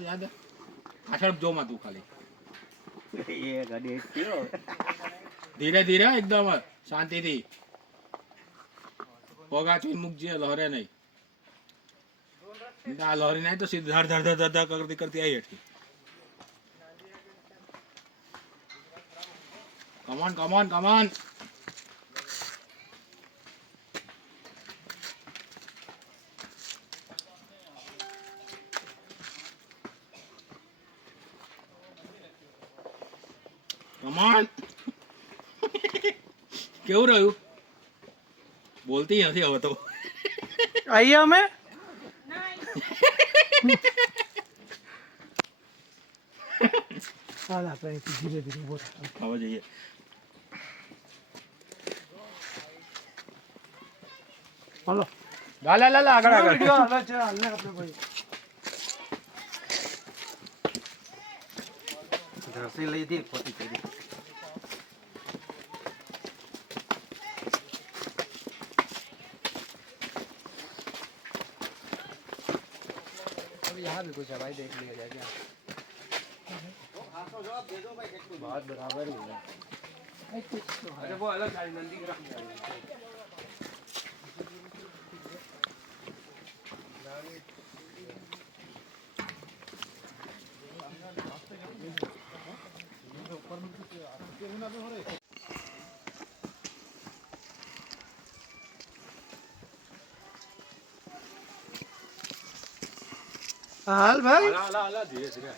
યાદ પાછળ જો માં તું ખાલી એ ગાડી થયો ધીરે ધીરે એકદમ શાંતિથી પોગા ચૂઈ મૂકજે લહરે નહીં ના લહરી નહીં તો સીધી ધડ ધડ ધડ ધડ કરતી કરતી આવી હેઠી કમોન કમોન કમોન કમોન કેવું રહ્યું બોલતી નથી હવે તો આઈએ અમે હાલ આપણે ધીરે ધીરે બોલ ખાવા જઈએ હાલો લા લા લા આગળ આગળ વિડિયો હાલે છે હાલને આપણે ભાઈ ધરસી લઈ દી ખોટી કરી यहाँ भी कुछ है भाई देख लिया जाए क्या बात बराबर ही है अरे वो अलग गाड़ी नंदी ग्राम हाल भाई ला ला ला धीरे धीरे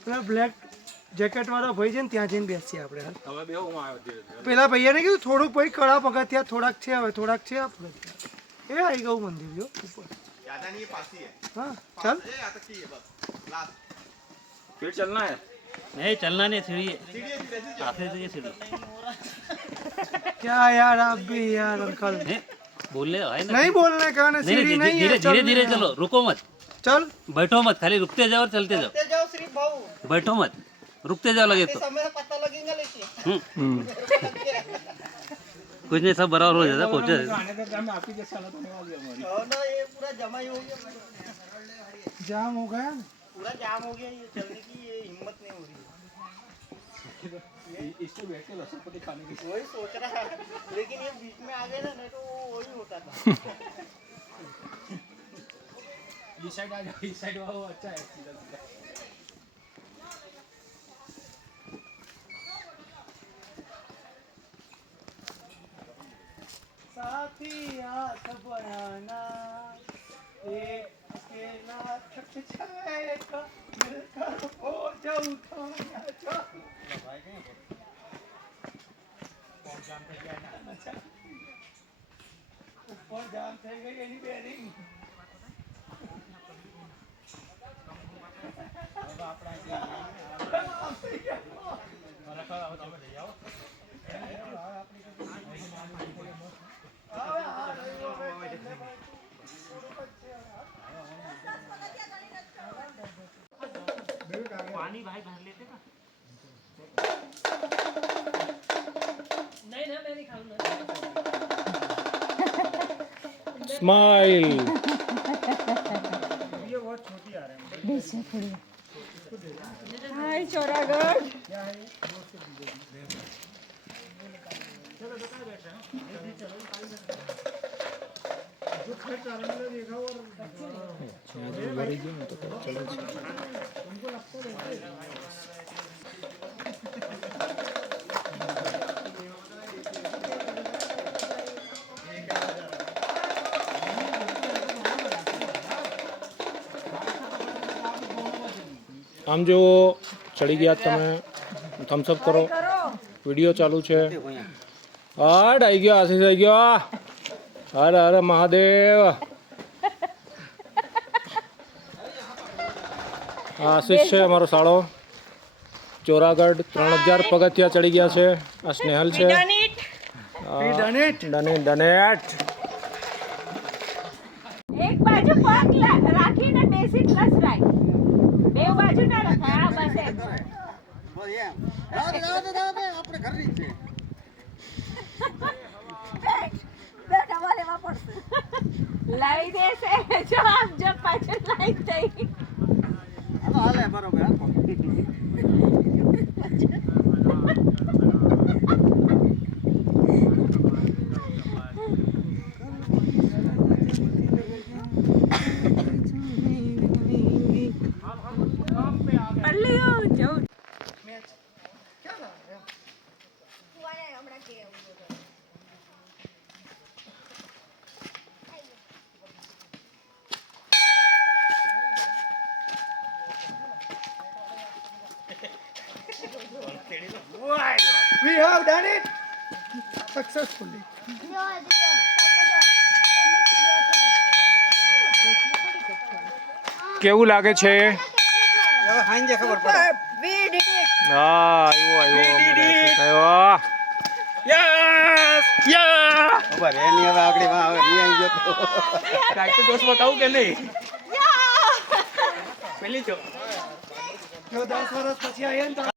પેલા બ્લેક જેકેટ વાળો ભાઈ છે ને ત્યાં જઈને બેસીએ આપણે હાલ હવે બે હું આવ્યો ધીરે ધીરે પેલા ભૈયાને કીધું થોડુંક ભાઈ કળા પગથિયા થોડાક છે હવે થોડાક છે આ પગથિયા એ આવી ગયું મંદિર જો ઉપર हाँ चल फिर चलना है नहीं चलना नहीं सीढ़ी आते से सीढ़ी क्या यार आप भी यार अंकल बोलने है ना नहीं बोलने का ना सीढ़ी नहीं है धीरे धीरे चलो रुको मत चल बैठो मत खाली रुकते जाओ और चलते जाओ बैठो मत रुकते जाओ लगे तो कुछ नहीं सब बराबर हो जाता पहुंचे जाम हो गया पूरा जाम हो गया ये चलने की ये हिम्मत नहीं हो रही इसको बैठ के लसपति खाने की वही सोच रहा है लेकिन ये बीच में आ गए ना नहीं तो वही होता था इस साइड आ जाओ इस साइड वो अच्छा है सीधा सीधा साथी हाथ बनाना एक अकेला थक जाएगा मिलकर बोझ उठाना ऊपर जाम થઈ ગઈ એની બેરિંગ पानी भाई भर लेते ना नहीं ना मैं नहीं खाऊंगा स्माइल ये बहुत छोटी आ रहे हैं बेचा थोड़ी हाय चौरागढ़ जो खर्च आने वाला देखा और तुमको लगता है આમ જો ચડી ગયા તમે થમ્સઅપ કરો વિડીયો ચાલુ છે હટ આવી ગયો આશીષ આવી ગયો હરે હરે મહાદેવ આશીષ છે અમારો સાળો ચોરાગઢ 3000 પગથિયા ચડી ગયા છે આ સ્નેહલ છે ડનેટ એક બાજુ પગ રાખીને બેસી પ્લસ રાઈટ બે બાજુ ના રખાય આ બસ એમ આપણે ઘરની જ છે બેટ અમારે એમાં પડશે લઈ દેશે જો આમ જો પાછળ લાઈન થઈ હાલે બરોબર હાલો. પલ્લીઓ જવું We have done it successfully. કેવું લાગે છે? હવે હાંજે ખબર પડે. હા આવ્યો. યસ યસ ખબર એની હવે આગળ માં આવે નહીં આવી ગયો તો. કાંઈક તો દોસ્તમાં કહું કે નહીં પેલી જો જો 10 વર્ષ પછી આયા ને તો